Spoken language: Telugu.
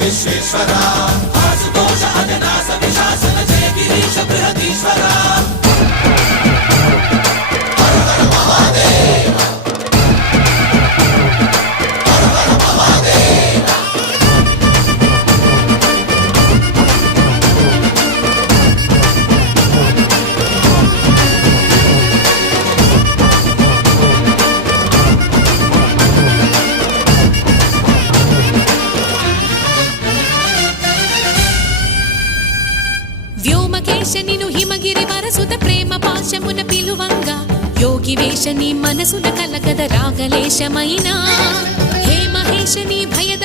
విశ్వేశ్వరా ఆశుతోష అజనాస విశాసన జయ గిరీశ బృహదీశ్వరా హర హర మహాదేవ హర హర మహాదేవ వ్యోమకేశనిను హిమగిరి వరసుత ప్రేమ పాశమున పిలువంగా యోగి వేషని మనసున కలకద రాగలేశమైనా హే మహేశని భయద